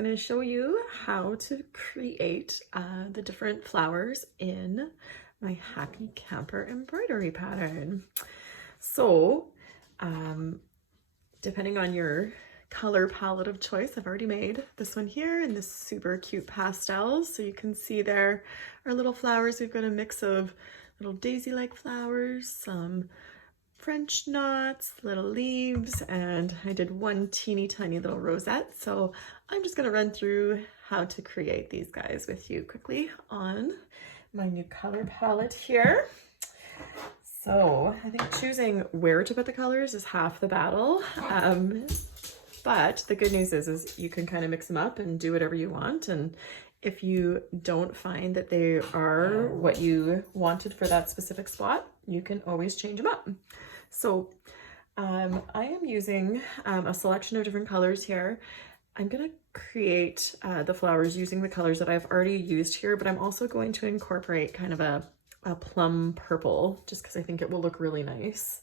going to show you how to create the different flowers in my Happy Camper embroidery pattern. So depending on your color palette of choice, I've already made this one here in this super cute pastels. So you can see there are little flowers. We've got a mix of little daisy-like flowers, some French knots, little leaves, and I did one teeny tiny little rosette. So I'm just gonna run through how to create these guys with you quickly on my new color palette here. So I think choosing where to put the colors is half the battle. But the good news is you can kind of mix them up and do whatever you want. And if you don't find that they are what you wanted for that specific spot, you can always change them up. So I am using a selection of different colors here. I'm going to create the flowers using the colors that I've already used here, but I'm also going to incorporate kind of a plum purple just because I think it will look really nice.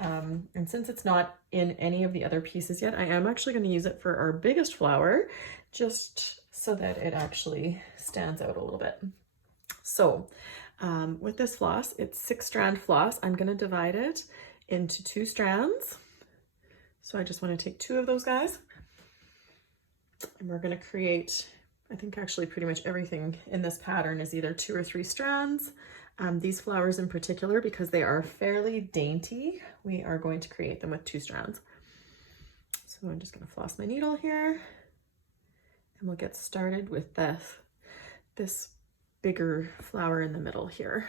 And since it's not in any of the other pieces yet, I am actually going to use it for our biggest flower just so that it actually stands out a little bit. So with this floss, it's 6-strand floss. I'm going to divide it into 2 strands. So I just want to take 2 of those guys. And we're going to create, I think actually pretty much everything in this pattern is either 2 or 3 strands. These flowers in particular, because they are fairly dainty, we are going to create them with 2 strands. So I'm just going to floss my needle here and we'll get started with this bigger flower in the middle here.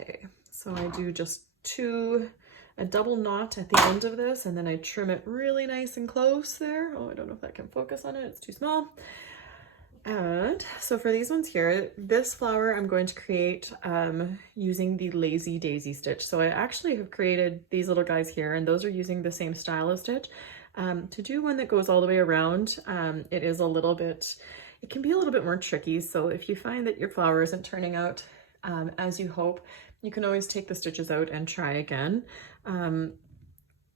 Okay, so I do just a double knot at the end of this, and then I trim it really nice and close there. Oh, I don't know if that can focus on it, it's too small. And so for these ones here, this flower I'm going to create using the Lazy Daisy stitch. So I actually have created these little guys here, and those are using the same style of stitch. To do one that goes all the way around, it can be a little bit more tricky. So if you find that your flower isn't turning out as you hope, you can always take the stitches out and try again.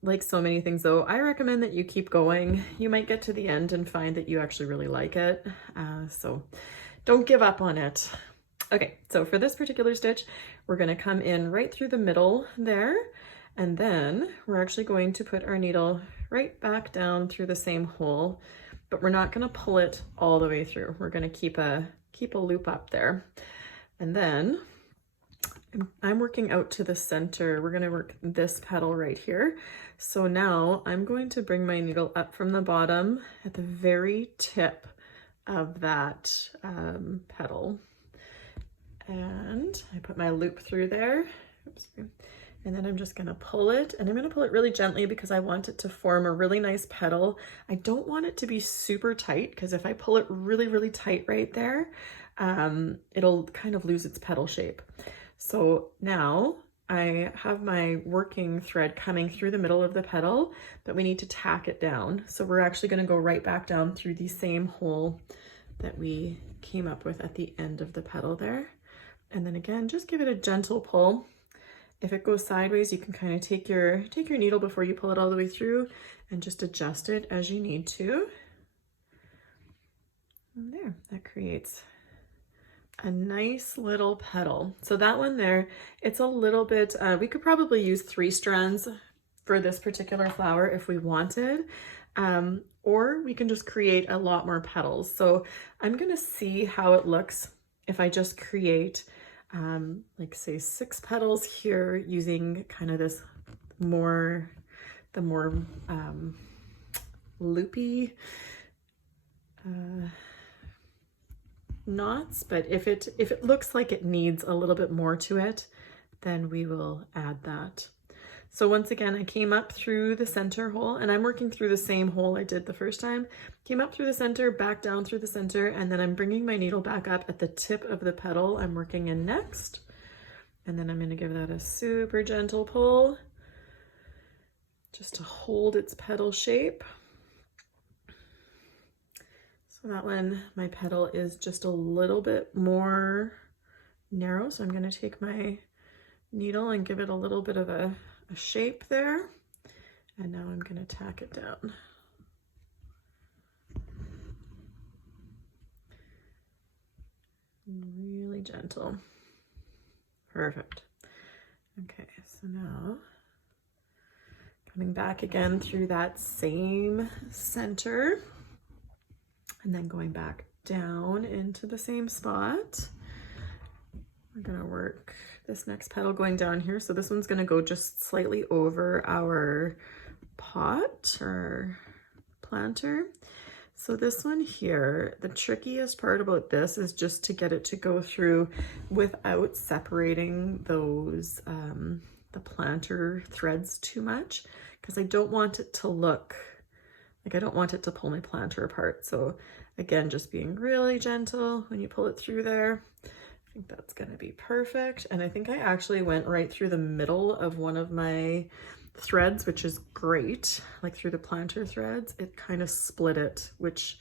Like so many things though, I recommend that you keep going. You might get to the end and find that you actually really like it. So don't give up on it. Okay, so for this particular stitch, we're going to come in right through the middle there, and then we're actually going to put our needle right back down through the same hole, but we're not going to pull it all the way through. We're going to keep a loop up there. And then I'm working out to the center. We're going to work this petal right here. So now I'm going to bring my needle up from the bottom at the very tip of that petal. And I put my loop through there. Oops. And then I'm just going to pull it, and I'm going to pull it really gently because I want it to form a really nice petal. I don't want it to be super tight, because if I pull it really, really tight right there, it'll kind of lose its petal shape. So now I have my working thread coming through the middle of the petal, but we need to tack it down. So we're actually going to go right back down through the same hole that we came up with at the end of the petal there. And then again, just give it a gentle pull. If it goes sideways, you can kind of take your needle before you pull it all the way through and just adjust it as you need to. And there, that creates a nice little petal. So that one there, it's a little bit, we could probably use 3 strands for this particular flower if we wanted, or we can just create a lot more petals. So I'm gonna see how it looks if I just create like say 6 petals here using kind of this the more loopy knots, but if it looks like it needs a little bit more to it, then we will add that. So once again, I came up through the center hole, and I'm working through the same hole I did the first time. Came up through the center, back down through the center, and then I'm bringing my needle back up at the tip of the petal I'm working in next. And then I'm going to give that a super gentle pull just to hold its petal shape. So that one, my petal is just a little bit more narrow. So I'm going to take my needle and give it a little bit of a shape there. And now I'm going to tack it down. Really gentle. Perfect. Okay, so now coming back again through that same center and then going back down into the same spot. We're gonna work this next petal going down here. So this one's gonna go just slightly over our pot or planter. So this one here, the trickiest part about this is just to get it to go through without separating those, the planter threads too much, because I don't want it to look, like I don't want it to pull my planter apart. So again, just being really gentle when you pull it through there. I think that's gonna be perfect. And I think I actually went right through the middle of one of my threads, which is great, like through the planter threads. It kind of split it, which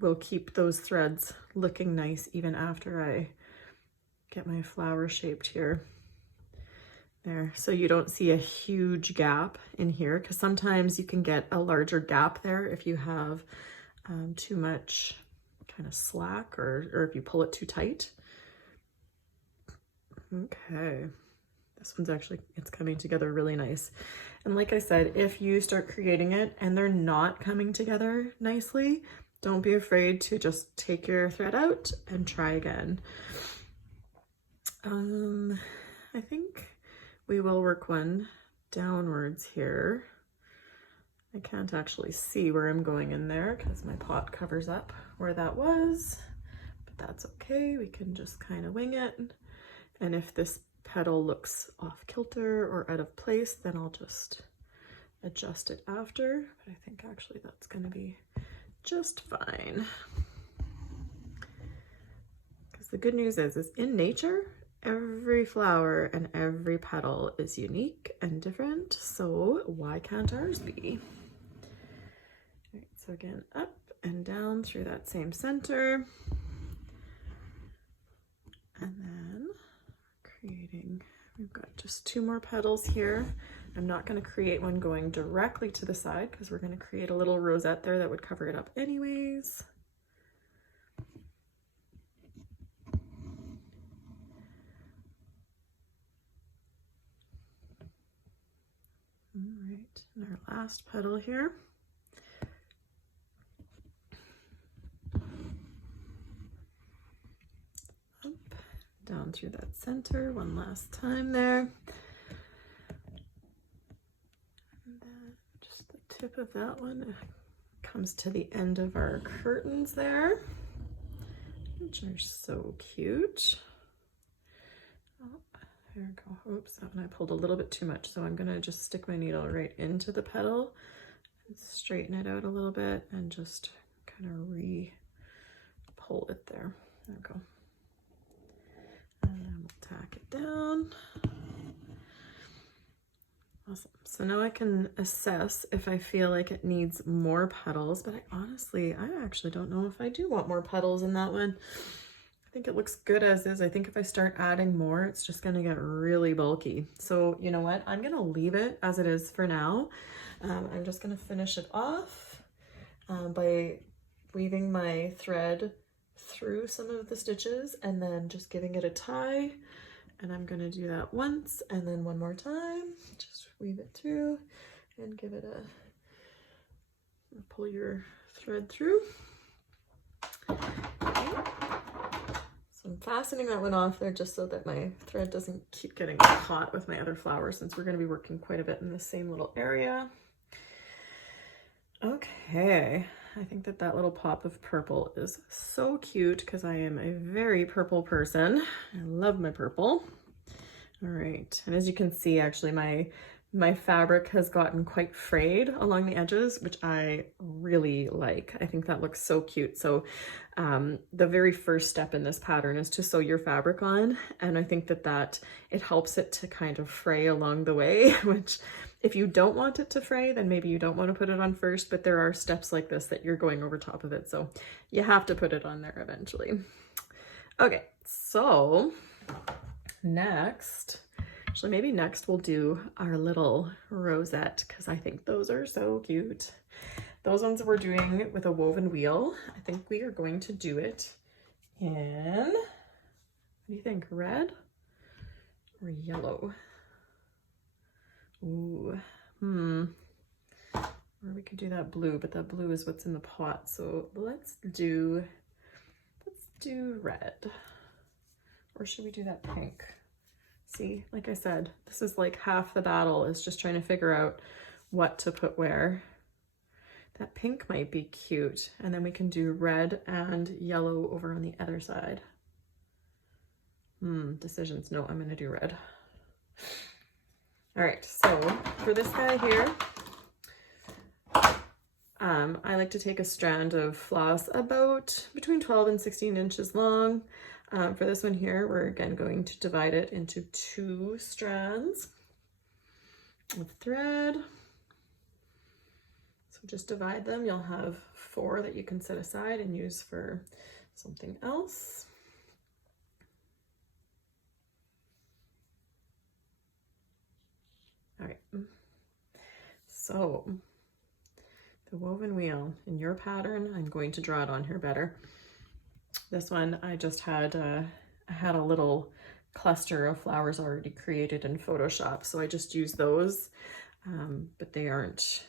will keep those threads looking nice even after I get my flower shaped here. There, so you don't see a huge gap in here, because sometimes you can get a larger gap there if you have too much kind of slack or if you pull it too tight. Okay. This one's actually, it's coming together really nice. And like I said, if you start creating it and they're not coming together nicely, don't be afraid to just take your thread out and try again. I think we will work one downwards here. I can't actually see where I'm going in there because my pot covers up where that was, but that's okay. We can just kind of wing it. And if this petal looks off kilter or out of place, then I'll just adjust it after. But I think actually that's going to be just fine. Because the good news is in nature, every flower and every petal is unique and different. So why can't ours be? All right, so again, up and down through that same center. And then creating, we've got just 2 more petals here. I'm not going to create one going directly to the side because we're going to create a little rosette there that would cover it up anyways. All right, and our last petal here. Down through that center one last time there. And then just the tip of that one comes to the end of our curtains there, which are so cute. Oh, there we go. Oops, that one I pulled a little bit too much, so I'm gonna just stick my needle right into the petal and straighten it out a little bit and just kind of re-pull it there. There we go. And we'll tack it down. Awesome. So now I can assess if I feel like it needs more petals, but I actually don't know if I do want more petals in that one. I think it looks good as is. I think if I start adding more, it's just going to get really bulky. So you know what? I'm going to leave it as it is for now. I'm just going to finish it off by weaving my thread through some of the stitches and then just giving it a tie. And I'm going to do that once and then one more time. Just weave it through and give it pull your thread through. Okay. So I'm fastening that one off there just so that my thread doesn't keep getting caught with my other flowers, since we're going to be working quite a bit in the same little area. Okay. I think that little pop of purple is so cute because I am a very purple person. I love my purple. All right, and as you can see, actually my fabric has gotten quite frayed along the edges, which I really like. I think that looks so cute. So the very first step in this pattern is to sew your fabric on, and I think that it helps it to kind of fray along the way, which if you don't want it to fray, then maybe you don't want to put it on first, but there are steps like this that you're going over top of it, so you have to put it on there eventually. Okay, so next, Actually, maybe next we'll do our little rosette because I think those are so cute. Those ones we're doing with a woven wheel. I think we are going to do it in, what do you think, red or yellow? Ooh, or we could do that blue, but that blue is what's in the pot. So let's do red. Or should we do that pink? See, like I said, this is like half the battle, is just trying to figure out what to put where. That pink might be cute. And then we can do red and yellow over on the other side. Decisions. No, I'm gonna do red. All right, so for this guy here, I like to take a strand of floss about between 12 and 16 inches long. For this one here, we're again going to divide it into 2 strands with thread. So just divide them. You'll have 4 that you can set aside and use for something else. All right, so the woven wheel in your pattern, I'm going to draw it on here better. This one, I just had I had a little cluster of flowers already created in Photoshop, so I just used those, but they aren't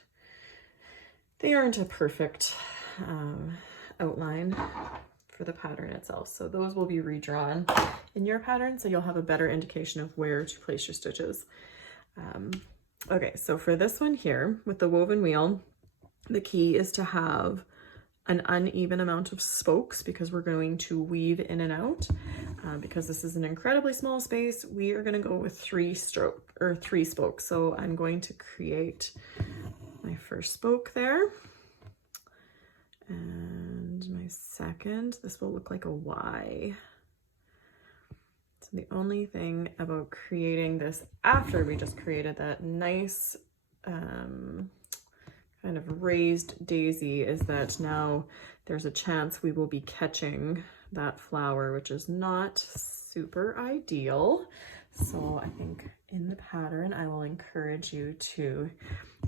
a perfect outline for the pattern itself. So those will be redrawn in your pattern, so you'll have a better indication of where to place your stitches. Okay, so for this one here with the woven wheel, the key is to have an uneven amount of spokes because we're going to weave in and out. Because this is an incredibly small space, we are going to go with 3 spokes. So I'm going to create my first spoke there. And my second, this will look like a Y. So the only thing about creating this after we just created that nice kind of raised daisy is that now there's a chance we will be catching that flower, which is not super ideal. So I think in the pattern, I will encourage you to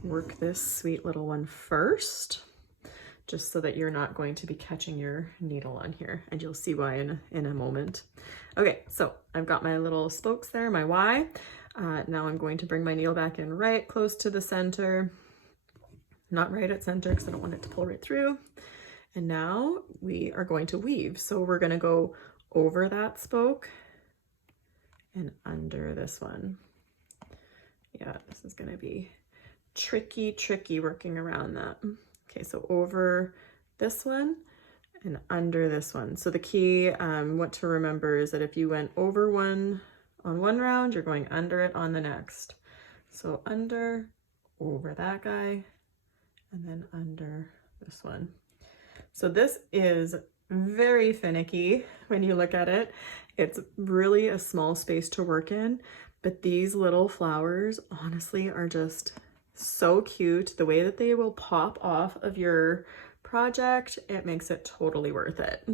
work this sweet little one first, just so that you're not going to be catching your needle on here, and you'll see why in a moment. Okay, so I've got my little spokes there, my Y. Now I'm going to bring my needle back in right close to the center. Not right at center because I don't want it to pull right through. And now we are going to weave. So we're going to go over that spoke and under this one. Yeah, this is going to be tricky working around that. Okay, so over this one and under this one. So the key, what to remember is that if you went over one on one round, you're going under it on the next. So under, over that guy, and then under this one. So this is very finicky when you look at it. It's really a small space to work in, but these little flowers honestly are just so cute. The way that they will pop off of your project, it makes it totally worth it.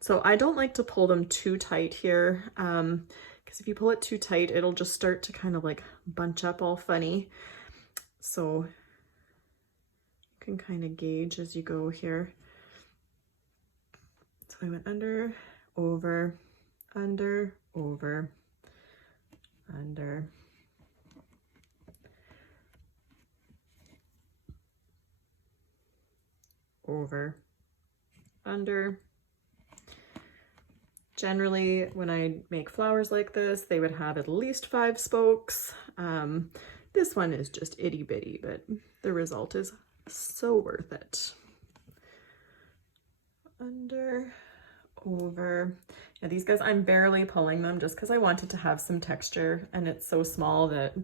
So I don't like to pull them too tight here, because if you pull it too tight, it'll just start to kind of like bunch up all funny. So can kind of gauge as you go here. So I went under, over, under, over, under, over, under. Generally, when I make flowers like this, they would have at least 5 spokes. This one is just itty bitty, but the result is so worth it. Under, over. Yeah, these guys, I'm barely pulling them just because I wanted to have some texture, and it's so small that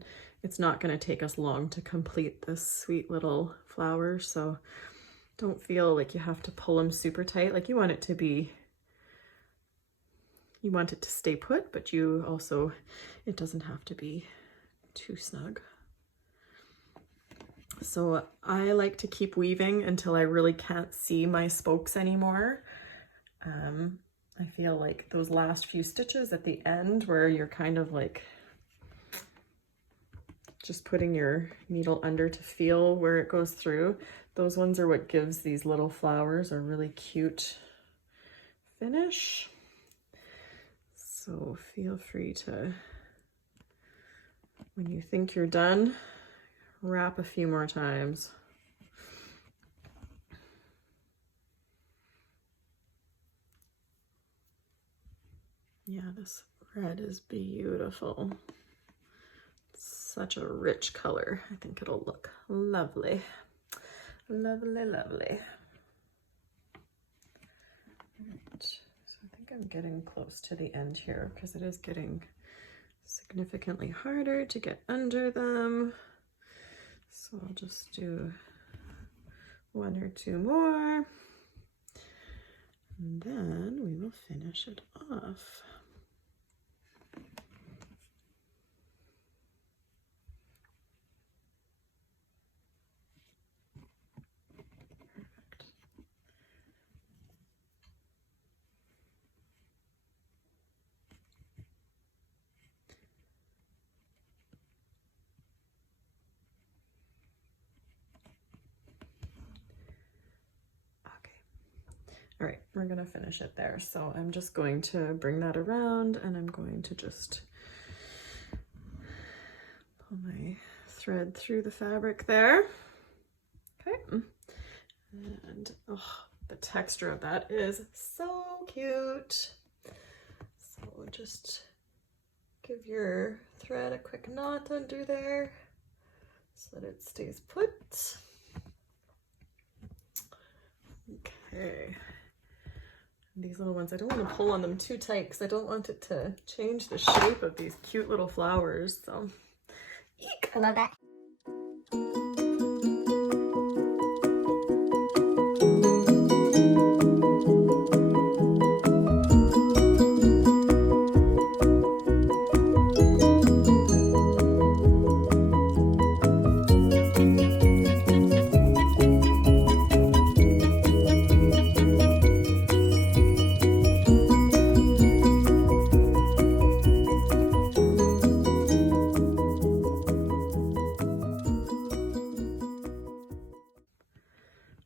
it's not going to take us long to complete this sweet little flower. So don't feel like you have to pull them super tight. Like you want it to stay put, but it doesn't have to be too snug. So I like to keep weaving until I really can't see my spokes anymore. I feel like those last few stitches at the end where you're kind of like just putting your needle under to feel where it goes through. Those ones are what gives these little flowers a really cute finish. So feel free to, when you think you're done, wrap a few more times. Yeah, this red is beautiful. Such a rich color. I think it'll look lovely. Lovely, lovely. Right. So I think I'm getting close to the end here because it is getting significantly harder to get under them. So I'll just do 1 or 2 more. And then we will finish it off. All right, we're gonna finish it there. So I'm just going to bring that around and I'm going to just pull my thread through the fabric there. Okay, and oh, the texture of that is so cute. So just give your thread a quick knot under there so that it stays put. Okay. These little ones, I don't want to pull on them too tight because I don't want it to change the shape of these cute little flowers. So, eek. I love that.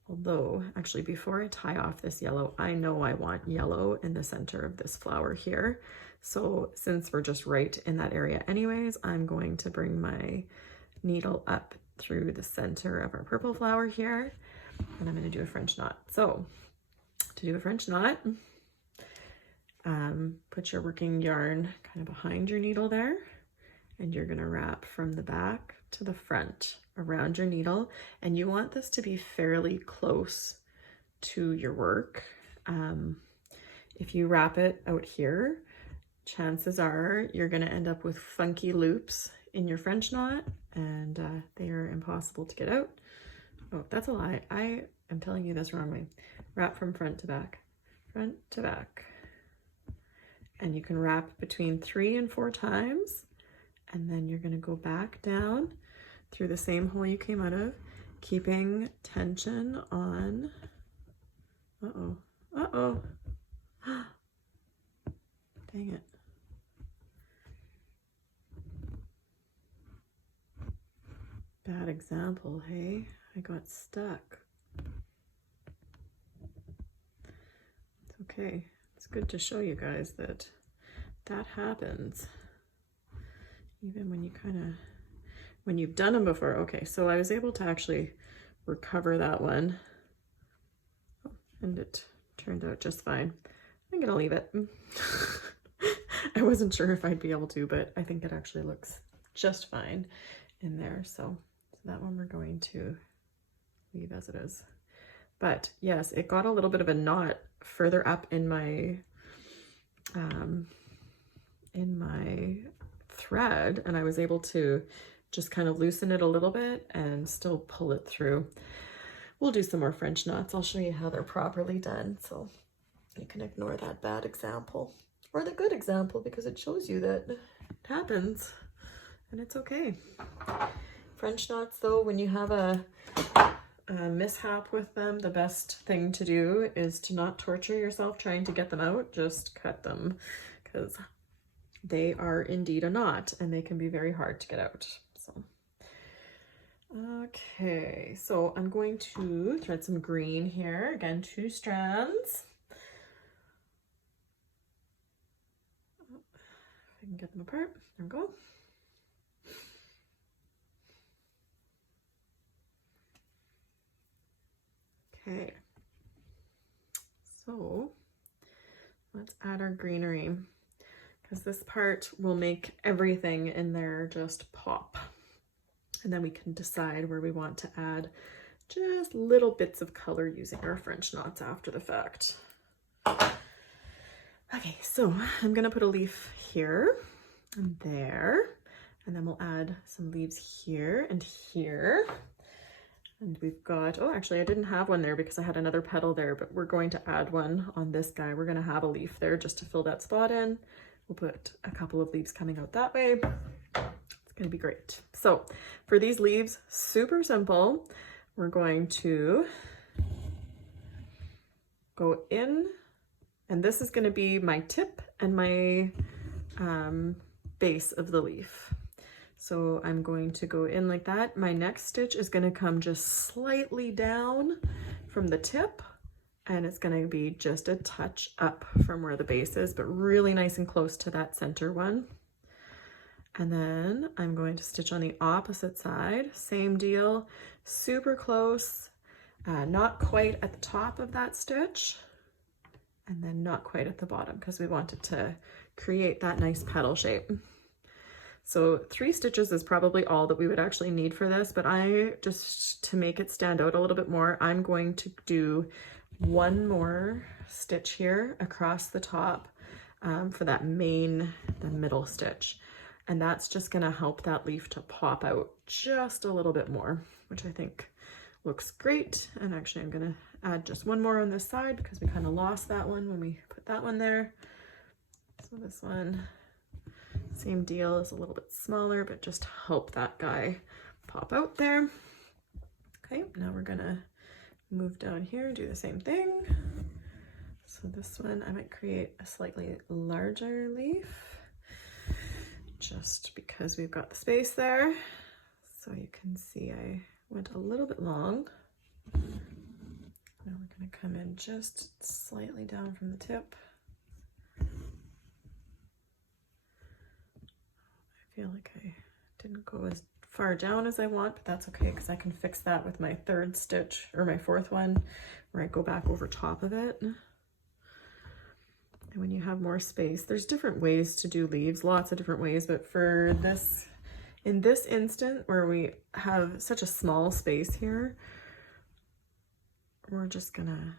Although, actually, before I tie off this yellow, I know I want yellow in the center of this flower here. So since we're just right in that area anyways, I'm going to bring my needle up through the center of our purple flower here, and I'm going to do a French knot. So to do a French knot, put your working yarn kind of behind your needle there, and you're going to wrap from the back to the front around your needle, and you want this to be fairly close to your work. If you wrap it out here, chances are you're going to end up with funky loops in your French knot, and they are impossible to get out. Oh, that's a lie. I am telling you this wrong way. Wrap from front to back, and you can wrap between 3 and 4 times, and then you're going to go back down through the same hole you came out of, keeping tension on, dang it. Bad example, hey? I got stuck. It's okay. It's good to show you guys that that happens. Even when you when you've done them before. Okay, so I was able to actually recover that one, and it turned out just fine. I'm gonna leave it. I wasn't sure if I'd be able to, but I think it actually looks just fine in there. So that one we're going to leave as it is. But yes, it got a little bit of a knot further up in my thread, and I was able to just kind of loosen it a little bit and still pull it through. We'll do some more French knots. I'll show you how they're properly done, so you can ignore that bad example, or the good example, because it shows you that it happens and it's okay. French knots, though, when you have a mishap with them, the best thing to do is to not torture yourself trying to get them out. Just cut them, because they are indeed a knot and they can be very hard to get out. So Okay, so I'm going to thread some green here. Again, 2 strands. If I can get them apart, there we go. Okay, so let's add our greenery, because this part will make everything in there just pop. And then we can decide where we want to add just little bits of color using our French knots after the fact. Okay, so I'm gonna put a leaf here and there, and then we'll add some leaves here and here. And we've got, oh, actually I didn't have one there because I had another petal there, but we're going to add one on this guy. We're gonna have a leaf there just to fill that spot in. We'll put a couple of leaves coming out that way. It's gonna be great. So for these leaves, super simple. We're going to go in, and this is gonna be my tip and my base of the leaf. So I'm going to go in like that. My next stitch is going to come just slightly down from the tip, and it's going to be just a touch up from where the base is, but really nice and close to that center one. And then I'm going to stitch on the opposite side, same deal, super close, not quite at the top of that stitch, and then not quite at the bottom because we want it to create that nice petal shape. So 3 stitches is probably all that we would actually need for this, but just to make it stand out a little bit more, I'm going to do 1 more stitch here across the top for that the middle stitch. And that's just gonna help that leaf to pop out just a little bit more, which I think looks great. And actually I'm gonna add just 1 more on this side because we kind of lost that one when we put that one there. So this one, same deal, is a little bit smaller, but just help that guy pop out there. Okay, now we're gonna move down here, do the same thing. So this one, I might create a slightly larger leaf just because we've got the space there. So you can see I went a little bit long. Now we're gonna come in just slightly down from the tip. I feel like I didn't go as far down as I want, but that's okay because I can fix that with my 3rd stitch or my 4th one where I go back over top of it. And when you have more space, there's different ways to do leaves, lots of different ways, but for this, in this instant where we have such a small space here, we're just gonna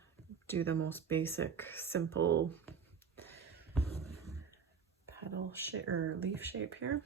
do the most basic, simple petal shape or leaf shape here.